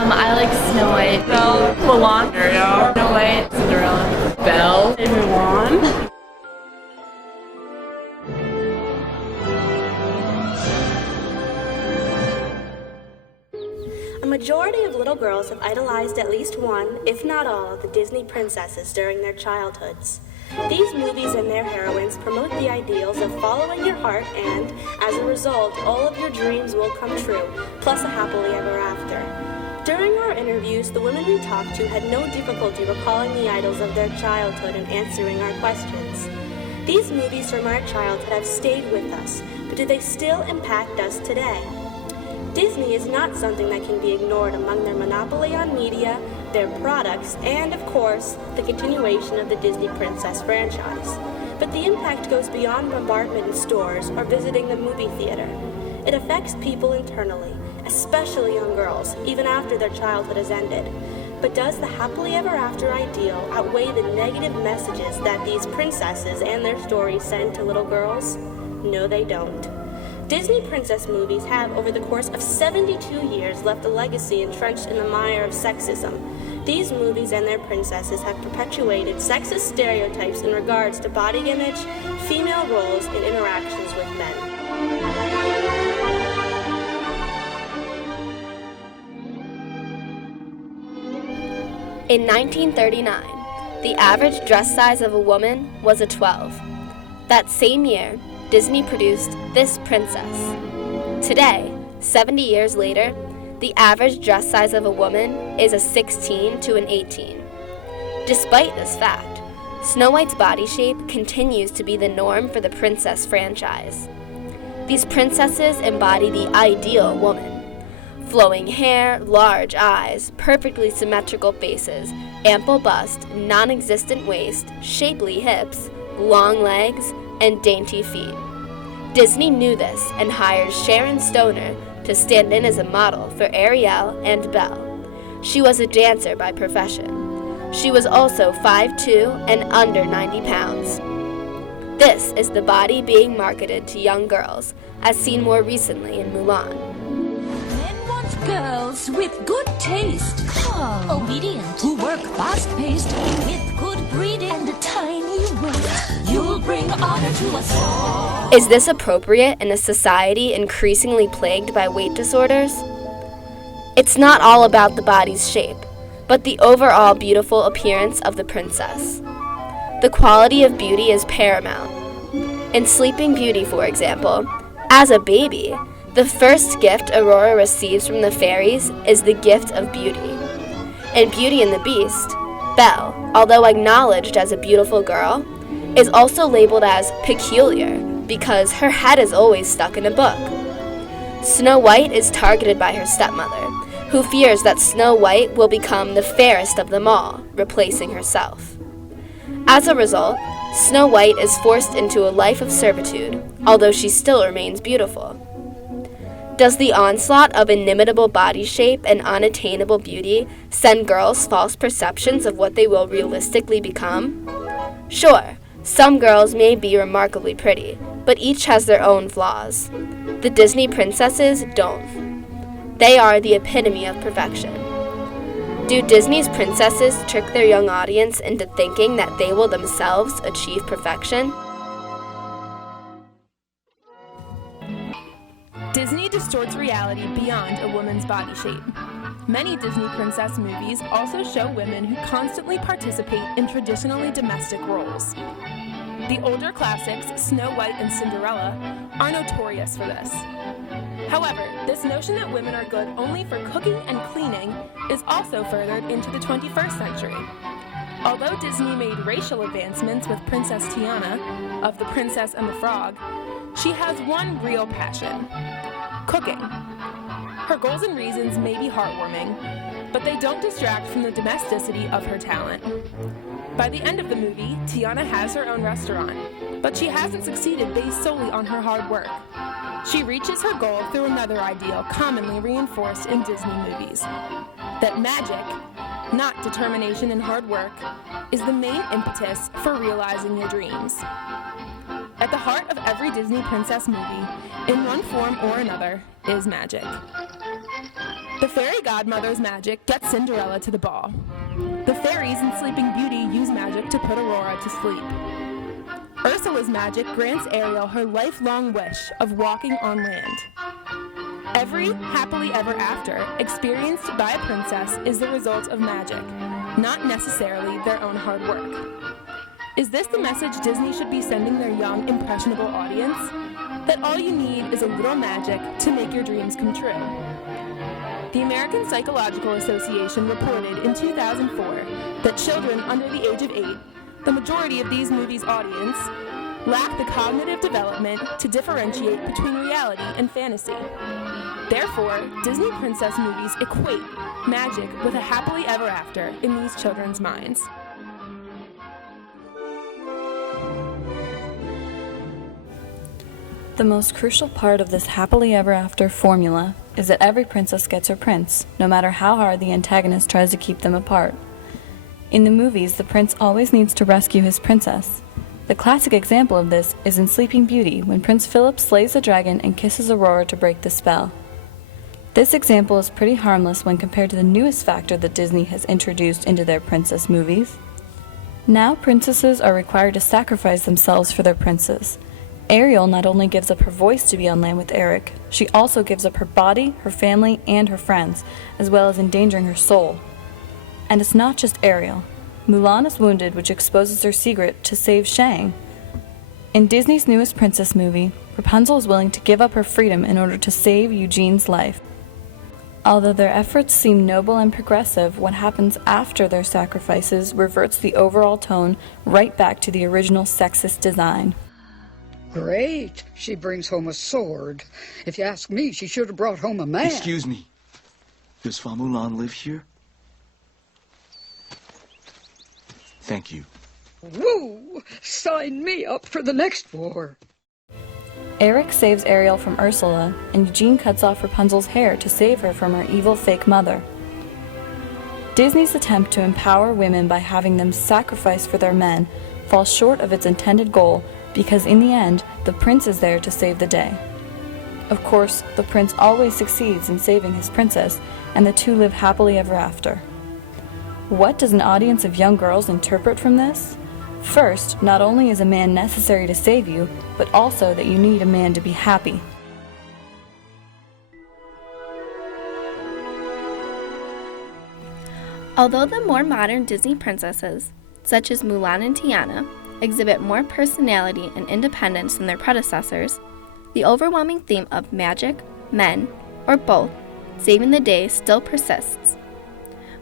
I like Snow White, Belle, Mulan, Ariel, Snow White, Cinderella, Belle, and Mulan. A majority of little girls have idolized at least one, if not all, of the Disney princesses during their childhoods. These movies and their heroines promote the ideals of following your heart and, as a result, all of your dreams will come true, plus a happily ever after. During our interviews, the women we talked to had no difficulty recalling the idols of their childhood and answering our questions. These movies from our childhood have stayed with us, but do they still impact us today? Disney is not something that can be ignored among their monopoly on media, their products, and, of course, the continuation of the Disney Princess franchise. But the impact goes beyond bombardment in stores or visiting the movie theater. It affects people internally, especially young girls, even after their childhood has ended. But does the happily ever after ideal outweigh the negative messages that these princesses and their stories send to little girls? No, they don't. Disney princess movies have, over the course of 72 years, left a legacy entrenched in the mire of sexism. These movies and their princesses have perpetuated sexist stereotypes in regards to body image, female roles, and interactions with men. In 1939, the average dress size of a woman was a 12. That same year, Disney produced this princess. Today, 70 years later, the average dress size of a woman is a 16 to an 18. Despite this fact, Snow White's body shape continues to be the norm for the princess franchise. These princesses embody the ideal woman. Flowing hair, large eyes, perfectly symmetrical faces, ample bust, non-existent waist, shapely hips, long legs, and dainty feet. Disney knew this and hired Sharon Stoner to stand in as a model for Ariel and Belle. She was a dancer by profession. She was also 5'2" and under 90 pounds. This is the body being marketed to young girls, as seen more recently in Mulan. Men want girls with good taste, calm, obedient, who work fast-paced, with good breeding and a tiny waist. You'll bring honor to us all. Is this appropriate in a society increasingly plagued by weight disorders? It's not all about the body's shape, but the overall beautiful appearance of the princess. The quality of beauty is paramount. In Sleeping Beauty, for example, as a baby, the first gift Aurora receives from the fairies is the gift of beauty. In Beauty and the Beast, Belle, although acknowledged as a beautiful girl, is also labeled as peculiar because her head is always stuck in a book. Snow White is targeted by her stepmother, who fears that Snow White will become the fairest of them all, replacing herself. As a result, Snow White is forced into a life of servitude, although she still remains beautiful. Does the onslaught of inimitable body shape and unattainable beauty send girls false perceptions of what they will realistically become? Sure, some girls may be remarkably pretty, but each has their own flaws. The Disney princesses don't. They are the epitome of perfection. Do Disney's princesses trick their young audience into thinking that they will themselves achieve perfection? Disney distorts reality beyond a woman's body shape. Many Disney princess movies also show women who constantly participate in traditionally domestic roles. The older classics, Snow White and Cinderella, are notorious for this. However, this notion that women are good only for cooking and cleaning is also furthered into the 21st century. Although Disney made racial advancements with Princess Tiana of The Princess and the Frog, she has one real passion: cooking. Her goals and reasons may be heartwarming, but they don't distract from the domesticity of her talent. By the end of the movie, Tiana has her own restaurant, but she hasn't succeeded based solely on her hard work. She reaches her goal through another ideal commonly reinforced in Disney movies: that magic, not determination and hard work, is the main impetus for realizing your dreams. At the heart of every Disney princess movie, in one form or another, is magic. The fairy godmother's magic gets Cinderella to the ball. The fairies in Sleeping Beauty use magic to put Aurora to sleep. Ursula's magic grants Ariel her lifelong wish of walking on land. Every happily ever after experienced by a princess is the result of magic, not necessarily their own hard work. Is this the message Disney should be sending their young, impressionable audience? That all you need is a little magic to make your dreams come true. The American Psychological Association reported in 2004 that children under the age of 8, the majority of these movies' audience, lack the cognitive development to differentiate between reality and fantasy. Therefore, Disney princess movies equate magic with a happily ever after in these children's minds. The most crucial part of this happily ever after formula is that every princess gets her prince, no matter how hard the antagonist tries to keep them apart. In the movies, the prince always needs to rescue his princess. The classic example of this is in Sleeping Beauty, when Prince Philip slays the dragon and kisses Aurora to break the spell. This example is pretty harmless when compared to the newest factor that Disney has introduced into their princess movies. Now princesses are required to sacrifice themselves for their princes. Ariel not only gives up her voice to be on land with Eric, she also gives up her body, her family, and her friends, as well as endangering her soul. And it's not just Ariel. Mulan is wounded, which exposes her secret to save Shang. In Disney's newest princess movie, Rapunzel is willing to give up her freedom in order to save Eugene's life. Although their efforts seem noble and progressive, what happens after their sacrifices reverts the overall tone right back to the original sexist design. Great. She brings home a sword. If you ask me, she should have brought home a man. Excuse me. Does Fa Mulan live here? Thank you. Woo! Sign me up for the next war. Eric saves Ariel from Ursula, and Eugene cuts off Rapunzel's hair to save her from her evil fake mother. Disney's attempt to empower women by having them sacrifice for their men falls short of its intended goal, because in the end, the prince is there to save the day. Of course, the prince always succeeds in saving his princess, and the two live happily ever after. What does an audience of young girls interpret from this? First, not only is a man necessary to save you, but also that you need a man to be happy. Although the more modern Disney princesses, such as Mulan and Tiana, exhibit more personality and independence than their predecessors, the overwhelming theme of magic, men, or both, saving the day still persists.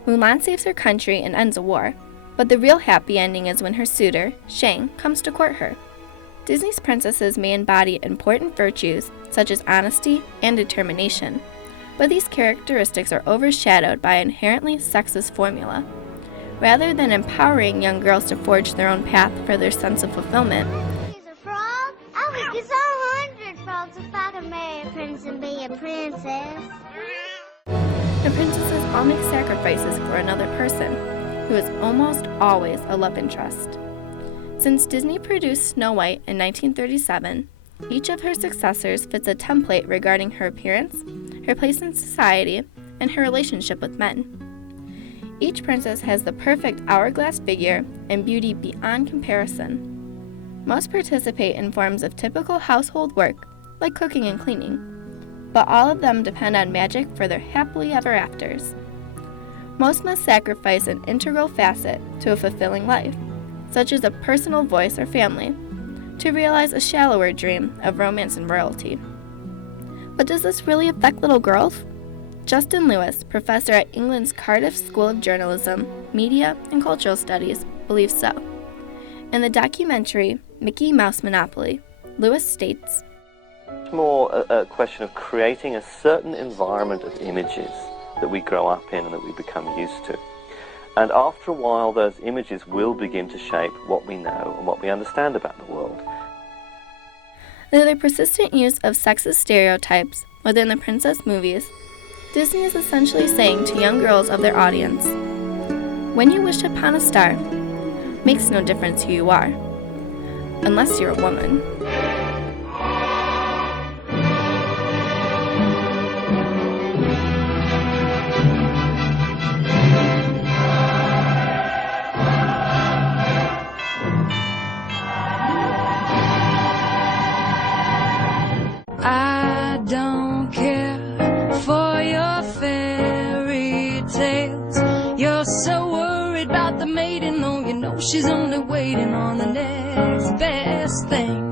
Mulan saves her country and ends a war, but the real happy ending is when her suitor, Shang, comes to court her. Disney's princesses may embody important virtues such as honesty and determination, but these characteristics are overshadowed by an inherently sexist formula. Rather than empowering young girls to forge their own path for their sense of fulfillment, He's a frog? I would kiss 100 frogs if I could marry a prince and be a princess. the princesses all make sacrifices for another person, who is almost always a love interest. Since Disney produced Snow White in 1937, each of her successors fits a template regarding her appearance, her place in society, and her relationship with men. Each princess has the perfect hourglass figure and beauty beyond comparison. Most participate in forms of typical household work, like cooking and cleaning, but all of them depend on magic for their happily ever afters. Most must sacrifice an integral facet to a fulfilling life, such as a personal voice or family, to realize a shallower dream of romance and royalty. But does this really affect little girls? Justin Lewis, professor at England's Cardiff School of Journalism, Media, and Cultural Studies, believes so. In the documentary Mickey Mouse Monopoly, Lewis states, It's more a question of creating a certain environment of images that we grow up in and that we become used to. And after a while, those images will begin to shape what we know and what we understand about the world. Through the persistent use of sexist stereotypes within the princess movies, Disney is essentially saying to young girls of their audience, when you wish upon a star, makes no difference who you are. unless you're a woman. I don't care for your fairy tales. You're so worried about the maiden, oh, you know she's only waiting on the next best thing.